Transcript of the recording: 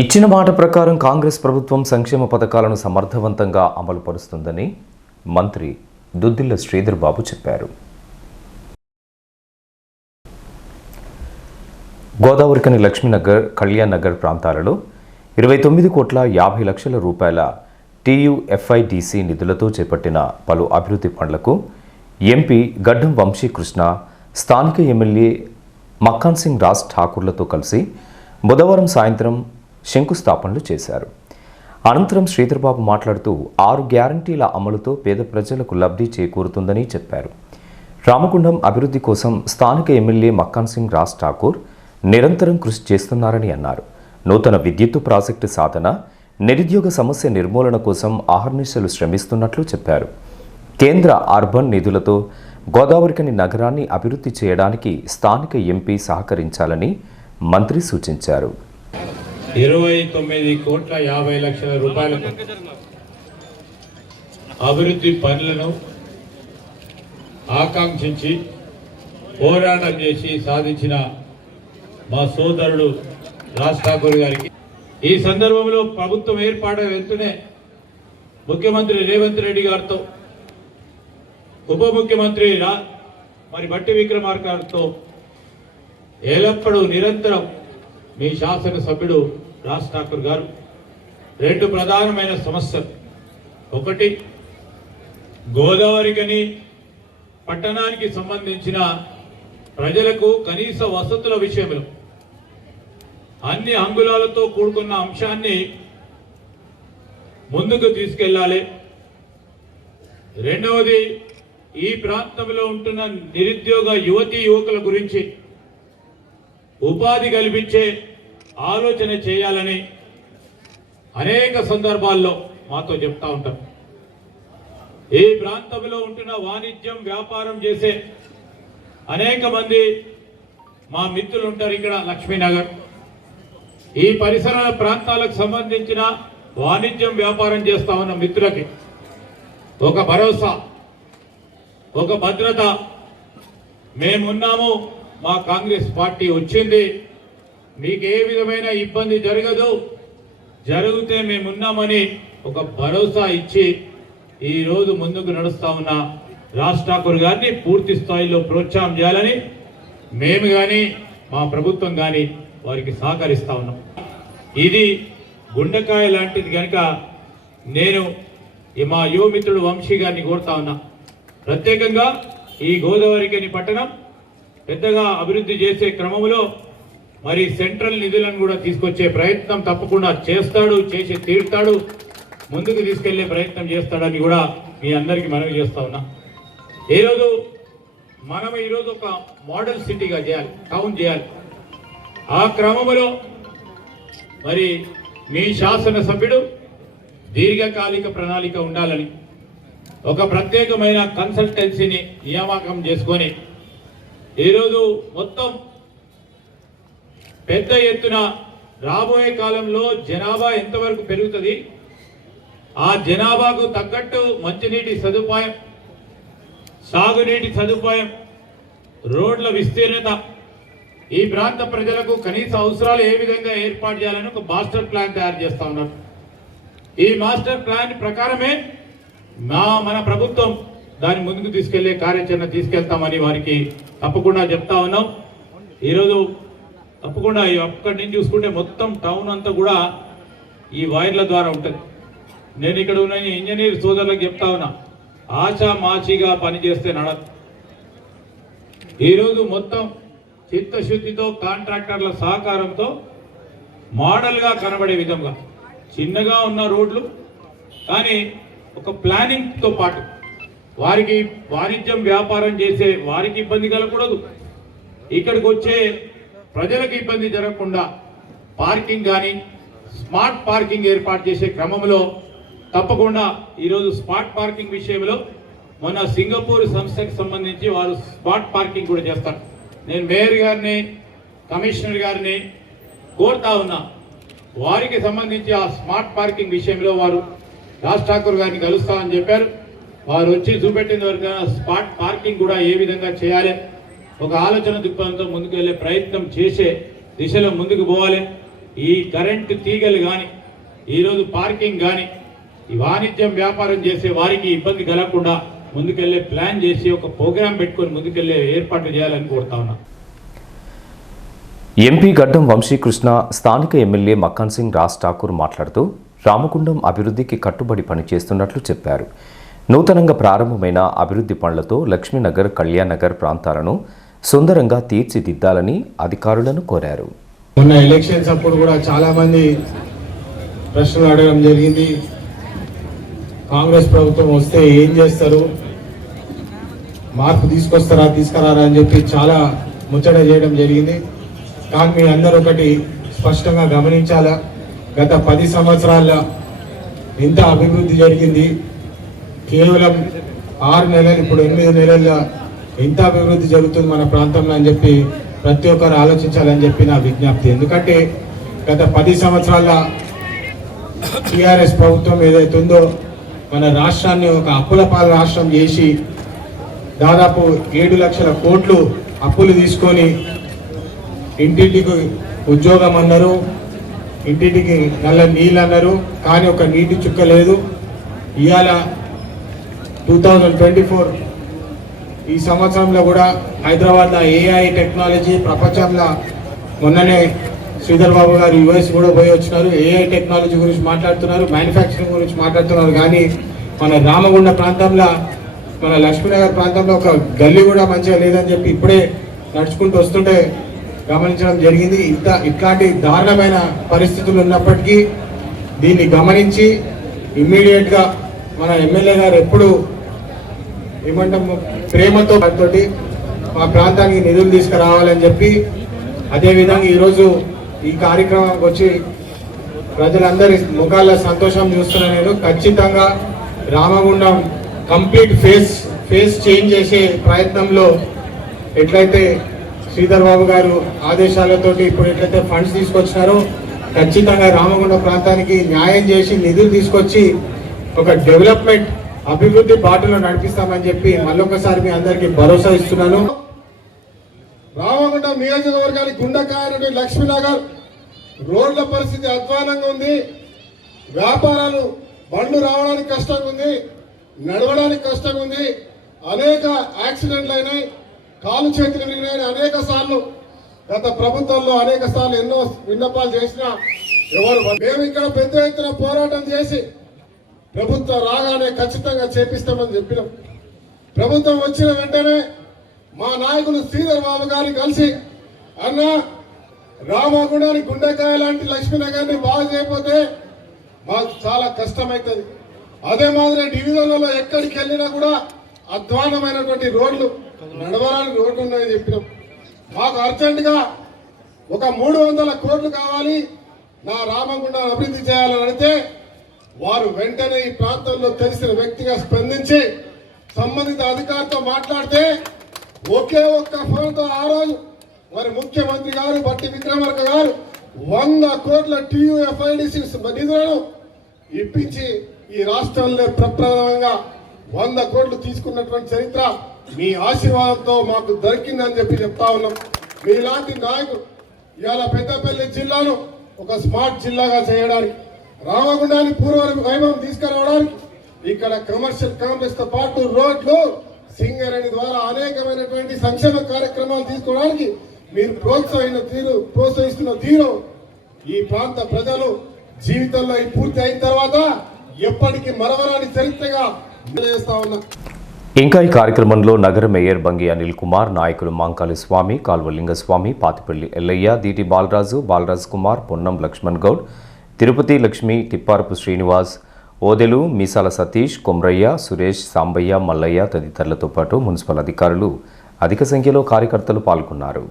ఇచ్చిన మాట ప్రకారం కాంగ్రెస్ ప్రభుత్వం సంక్షేమ పథకాలను సమర్థవంతంగా అమలు పరుస్తుందని మంత్రి దుద్దిల్ల శ్రీధర్ బాబు చెప్పారు. గోదావరికని లక్ష్మీనగర్, కళ్యాణ్ నగర్ ప్రాంతాలలో 29,50,00,000 రూపాయల TUFIDC నిధులతో చేపట్టిన పలు అభివృద్ధి పనులకు ఎంపీ గడ్డం వంశీకృష్ణ, స్థానిక ఎమ్మెల్యే మక్కాన్ సింగ్ రాజ్ ఠాకూర్లతో కలిసి బుధవారం సాయంత్రం శంకుస్థాపనలు చేశారు. అనంతరం శ్రీధర్ బాబు మాట్లాడుతూ 6 గ్యారంటీల అమలుతో పేద ప్రజలకు లబ్ధి చేకూరుతుందని చెప్పారు. రామగుండం అభివృద్ధి కోసం స్థానిక ఎమ్మెల్యే మక్కాన్ సింగ్ రాజ్ ఠాకూర్ నిరంతరం కృషి చేస్తున్నారని అన్నారు. నూతన విద్యుత్తు ప్రాజెక్టు సాధన, నిరుద్యోగ సమస్య నిర్మూలన కోసం అహర్నిశలు శ్రమిస్తున్నట్లు చెప్పారు. కేంద్ర అర్బన్ నిధులతో గోదావరికని నగరాన్ని అభివృద్ధి చేయడానికి స్థానిక ఎంపీ సహకరించాలని మంత్రి సూచించారు. 29,50,00,000 రూపాయలకు అభివృద్ధి పనులను ఆకాంక్షించి పోరాటం చేసి సాధించిన మా సోదరుడు రాజ్ ఠాకూర్ గారికి ఈ సందర్భంలో ప్రభుత్వం ఏర్పాటు వెంటనే ముఖ్యమంత్రి రేవంత్ రెడ్డి గారితో, ఉప ముఖ్యమంత్రి బట్టి విక్రమార్క గారితో ఎల్లప్పుడూ నిరంతరం మీ శాసనసభ్యుడు రాజ్ ఠాకూర్ గారు 2 ప్రధానమైన సమస్యలు, ఒకటి గోదావరికని పట్టణానికి సంబంధించిన ప్రజలకు కనీస వసతుల విషయంలో అన్ని అంగుళాలతో కూడుకున్న అంశాన్ని ముందుకు తీసుకెళ్లాలి. రెండవది, ఈ ప్రాంతంలో ఉంటున్న నిరుద్యోగ యువతీ యువకుల గురించి ఉపాధి కల్పించే ఆలోచన చేయాలని అనేక సందర్భాల్లో మాతో చెప్తా ఉంటారు. ఈ ప్రాంతంలో ఉంటున్న వాణిజ్యం, వ్యాపారం చేసే అనేక మంది మా మిత్రులు ఉంటారు. ఇక్కడ లక్ష్మీనగర్, ఈ పరిసర ప్రాంతాలకు సంబంధించిన వాణిజ్యం, వ్యాపారం చేస్తా ఉన్న మిత్రులకి ఒక భరోసా, ఒక భద్రత, మేమున్నాము, మా కాంగ్రెస్ పార్టీ వచ్చింది, మీకు ఏ విధమైన ఇబ్బంది జరగదు, జరిగితే మేమున్నామని ఒక భరోసా ఇచ్చి ఈరోజు ముందుకు నడుస్తా ఉన్న రాజ్ ఠాకూర్ గారిని పూర్తి స్థాయిలో ప్రోత్సాహం చేయాలని మేము కానీ మా ప్రభుత్వం కానీ వారికి సహకరిస్తా ఉన్నాం. ఇది గుండెకాయ లాంటిది కనుక నేను మా యువమిత్రుడు వంశీ గారిని కోరుతా ఉన్నా, ప్రత్యేకంగా ఈ గోదావరికని పట్టణం పెద్దగా అభివృద్ధి చేసే క్రమంలో మరి సెంట్రల్ నిధులను కూడా తీసుకొచ్చే ప్రయత్నం తప్పకుండా చేస్తాడు, చేసి తీరుతాడు, ముందుకు తీసుకెళ్లే ప్రయత్నం చేస్తాడని కూడా మీ అందరికీ మనవి చేస్తా ఉన్నా. మనం ఈరోజు ఒక మోడల్ సిటీగా చేయాలి, టౌన్ చేయాలి. ఆ క్రమంలో మరి మీ శాసనసభ్యుడు దీర్ఘకాలిక ప్రణాళిక ఉండాలని ఒక ప్రత్యేకమైన కన్సల్టెన్సీని నియామకం చేసుకొని ఈరోజు మొత్తం పెద్ద ఎత్తున రాబోయే కాలంలో జనాభా ఎంతవరకు పెరుగుతుంది, ఆ జనాభాకు తగ్గట్టు మంచినీటి సదుపాయం, సాగునీటి సదుపాయం, రోడ్ల విస్తీర్ణత, ఈ ప్రాంత ప్రజలకు కనీస అవసరాలు ఏ విధంగా ఏర్పాటు చేయాలని ఒక మాస్టర్ ప్లాన్ తయారు చేస్తా ఉన్నారు. ఈ మాస్టర్ ప్లాన్ ప్రకారమే మన ప్రభుత్వం దాన్ని ముందుకు తీసుకెళ్లే కార్యాచరణ తీసుకెళ్తామని వారికి తప్పకుండా చెప్తా ఉన్నాం. ఈరోజు తప్పకుండా అక్కడి నుంచి చూసుకుంటే మొత్తం టౌన్ అంతా కూడా ఈ వైర్ల ద్వారా ఉంటుంది. నేను ఇక్కడ ఉన్న ఇంజనీర్ సోదరులకు చెప్తా ఉన్నా, ఆచామాచిగా పనిచేస్తే నడదు. ఈరోజు మొత్తం చిత్తశుద్ధితో కాంట్రాక్టర్ల సహకారంతో మోడల్గా కనబడే విధంగా చిన్నగా ఉన్న రోడ్లు, కానీ ఒక ప్లానింగ్తో పాటు వారికి వాణిజ్యం, వ్యాపారం చేసే వారికి ఇబ్బంది కలగకూడదు, ఇక్కడికి వచ్చే ప్రజలకు ఇబ్బంది జరగకుండా పార్కింగ్ కానీ స్మార్ట్ పార్కింగ్ ఏర్పాటు చేసే క్రమంలో తప్పకుండా ఈరోజు స్మార్ట్ పార్కింగ్ విషయంలో మొన్న సింగపూర్ సంస్థకి సంబంధించి వారు స్మార్ట్ పార్కింగ్ కూడా చేస్తారు. నేను మేయర్ గారిని, కమిషనర్ గారిని కోరుతా ఉన్నా, వారికి సంబంధించి ఆ స్మార్ట్ పార్కింగ్ విషయంలో వారు రాజ్ ఠాకూర్ గారిని కలుస్తామని చెప్పారు. వారు వచ్చి చూపెట్టిన వరకు స్మార్ట్ పార్కింగ్ కూడా ఏ విధంగా చేయాలి, ఒక ఆలోచన దృక్పథంతో ముందుకు వెళ్ళే ప్రయత్నం చేసే దిశలో ముందుకు పోవాలి. ఈ కరెంటు తీగలు కానీ ఈరోజు పార్కింగ్ కానీ ఈ వాణిజ్యం వ్యాపారం చేసే వారికి ఇబ్బంది కలగకుండా ముందుకెళ్లే ప్లాన్ చేసి ఒక ప్రోగ్రాం పెట్టుకొని ముందుకెళ్లే ఏర్పాట్లు చేయాలని కోరుతా ఉన్నా. ఎంపీ గడ్డం వంశీకృష్ణ స్థానిక ఎమ్మెల్యే మక్కాన్ సింగ్ రాజ్ ఠాకూర్ మాట్లాడుతూ రామగుండం అభివృద్ధికి కట్టుబడి పనిచేస్తున్నట్లు చెప్పారు. నూతనంగా ప్రారంభమైన అభివృద్ధి పనులతో లక్ష్మీనగర్, కళ్యాణ్ నగర్ ప్రాంతాలను సుందరంగా తీర్చిదిద్దాలని అధికారులను కోరారు. మొన్న ఎలక్షన్స్ అప్పుడు కూడా చాలా మంది ప్రశ్నలు అడగడం జరిగింది. కాంగ్రెస్ ప్రభుత్వం వస్తే ఏం చేస్తారు, మార్పు తీసుకురారా అని చెప్పి చాలా ముచ్చట చేయడం జరిగింది. కానీ మీ అందరూ ఒకటి స్పష్టంగా గమనించాలా, గత 10 సంవత్సరాల్లో ఎంత అభివృద్ధి జరిగింది, కేవలం 6 నెలలు ఇప్పుడు 8 నెలల్లో ఎంత అభివృద్ధి జరుగుతుంది మన ప్రాంతంలో అని చెప్పి ప్రతి ఒక్కరు ఆలోచించాలని చెప్పి నా విజ్ఞప్తి. ఎందుకంటే గత 10 సంవత్సరాల టీఆర్ఎస్ ప్రభుత్వం ఏదైతే ఉందో మన రాష్ట్రాన్ని ఒక అప్పుల పాల రాష్ట్రం చేసి దాదాపు 7 లక్షల కోట్లు అప్పులు తీసుకొని ఇంటింటికి ఉద్యోగం అన్నారు, ఇంటింటికి నల్ల నీళ్ళు అన్నారు, కానీ ఒక నీటి చుక్క లేదు. ఇవాళ 2024 ఈ సంవత్సరంలో కూడా హైదరాబాద్లో ఏఐ టెక్నాలజీ ప్రపంచంలో మొన్ననే శ్రీధర్ బాబు గారు యుఎస్ కూడా పోయి వచ్చినారు. ఏఐ టెక్నాలజీ గురించి మాట్లాడుతున్నారు, మ్యానుఫ్యాక్చరింగ్ గురించి మాట్లాడుతున్నారు. కానీ మన రామగుండ ప్రాంతంలో, మన లక్ష్మీనగర్ ప్రాంతంలో ఒక గల్లీ కూడా మంచిగా లేదని చెప్పి ఇప్పుడే నడుచుకుంటూ వస్తుంటే గమనించడం జరిగింది. ఇట్లాంటి దారుణమైన పరిస్థితులు ఉన్నప్పటికీ దీన్ని గమనించి ఇమ్మీడియట్గా మన ఎమ్మెల్యే గారు ఎప్పుడు ఏమంటాము ప్రేమతో తోటి మా ప్రాంతానికి నిధులు తీసుకురావాలని చెప్పి, అదేవిధంగా ఈరోజు ఈ కార్యక్రమానికి వచ్చి ప్రజలందరి ముఖాల్లో సంతోషం చూస్తున్నా. నేను ఖచ్చితంగా రామగుండం కంప్లీట్ ఫేస్ చేంజ్ చేసే ప్రయత్నంలో ఎట్లయితే శ్రీధర్ బాబు గారు ఆదేశాలతోటి ఇప్పుడు ఎట్లయితే ఫండ్స్ తీసుకొచ్చినారో ఖచ్చితంగా రామగుండం ప్రాంతానికి న్యాయం చేసి నిధులు తీసుకొచ్చి ఒక డెవలప్మెంట్ అభివృద్ధి బాటలో నడిపిస్తామని చెప్పి మళ్ళొకసారి మీ అందరికీ భరోసా ఇస్తున్నాను. రామగుండం నియోజకవర్గానికి గుండెకాయ లక్ష్మీనగర్ రోడ్ల పరిస్థితి అధ్వానంగా ఉంది. వ్యాపారాలు బండ్లు రావడానికి కష్టంగా ఉంది, నడవడానికి కష్టంగా ఉంది. అనేక యాక్సిడెంట్లు అయినాయి, కాలు చేతులు విరిగినాయి. అనేక సార్లు గత ప్రభుత్వంలో అనేక సార్లు ఎన్నో విన్నపాలు చేసినా ఎవరు మేము ఇక్కడ పెద్ద ఎత్తున పోరాటం చేసి ప్రభుత్వం రాగానే ఖచ్చితంగా చేపిస్తామని చెప్పినాం. ప్రభుత్వం వచ్చిన వెంటనే మా నాయకులు శ్రీధర్ బాబు గారిని కలిసి, అన్న రామగుండానికి గుండెకాయ లాంటి లక్ష్మీనగర్ని బాగు చేయకపోతే మాకు చాలా కష్టమవుతుంది. అదే మాదిరి డివిజన్లలో ఎక్కడికి వెళ్ళినా కూడా అధ్వానమైనటువంటి రోడ్లు, నడవడానికి రోడ్లు ఉన్నాయని చెప్పినాం. మాకు అర్జెంటుగా ఒక 300 కోట్లు కావాలి, నా రామగుండాన్ని అభివృద్ధి చేయాలని అడిగితే వారు వెంటనే ఈ ప్రాంతంలో తెలిసిన వ్యక్తిగా స్పందించి సంబంధిత అధికారితో మాట్లాడితే ఒకే ఒక్క ఫోన్తో ఆ రోజు మరి ముఖ్యమంత్రి గారు బట్టి విక్రమార్క గారు 100 కోట్ల TUFIDC నిధులను ఇప్పించి ఈ రాష్ట్రంలో ప్రప్రథమంగా 100 కోట్లు తీసుకున్నటువంటి చరిత్ర మీ ఆశీర్వాదంతో మాకు దొరికిందని చెప్పి చెప్తా ఉన్నాం. మీలాంటి నాయకుడు ఇవాళ పెద్దపల్లి జిల్లాను ఒక స్మార్ట్ జిల్లాగా చేయడానికి, రామగుండాన్ని పూర్వ వైభవం తీసుకురావడానికి ఇక్కడ కమర్షియల్ కాంప్లెక్స్ తో పాటు రోడ్లు, సింగరేణి ద్వారా అనేకమైనటువంటి సంక్షేమ కార్యక్రమాలు తీసుకోవడానికి మీరు ప్రోత్సహిస్తున్న తీరు ఈ ప్రాంత ప్రజలు జీవితంలో ఈ పూర్తి అయిన తర్వాత ఎప్పటికీ మరవరాని చరిత్రగా చేస్తా ఉన్నా. ఇంకా ఈ కార్యక్రమంలో నగర మేయర్ బంగి అనిల్ కుమార్, నాయకులు మాంకాళి స్వామి, కాల్వలింగస్వామి, పాతిపల్లి ఎల్లయ్య, దీటి బాలరాజు కుమార్, పొన్నం లక్ష్మణ్ గౌడ్, తిరుపతి లక్ష్మి, తిప్పారపు శ్రీనివాస్, ఓదెలు, మీసాల సతీష్, కొమ్రయ్య, సురేష్, సాంబయ్య, మల్లయ్య తదితరులతో పాటు మున్సిపల్ అధికారులు, అధిక సంఖ్యలో కార్యకర్తలు పాల్గొన్నారు.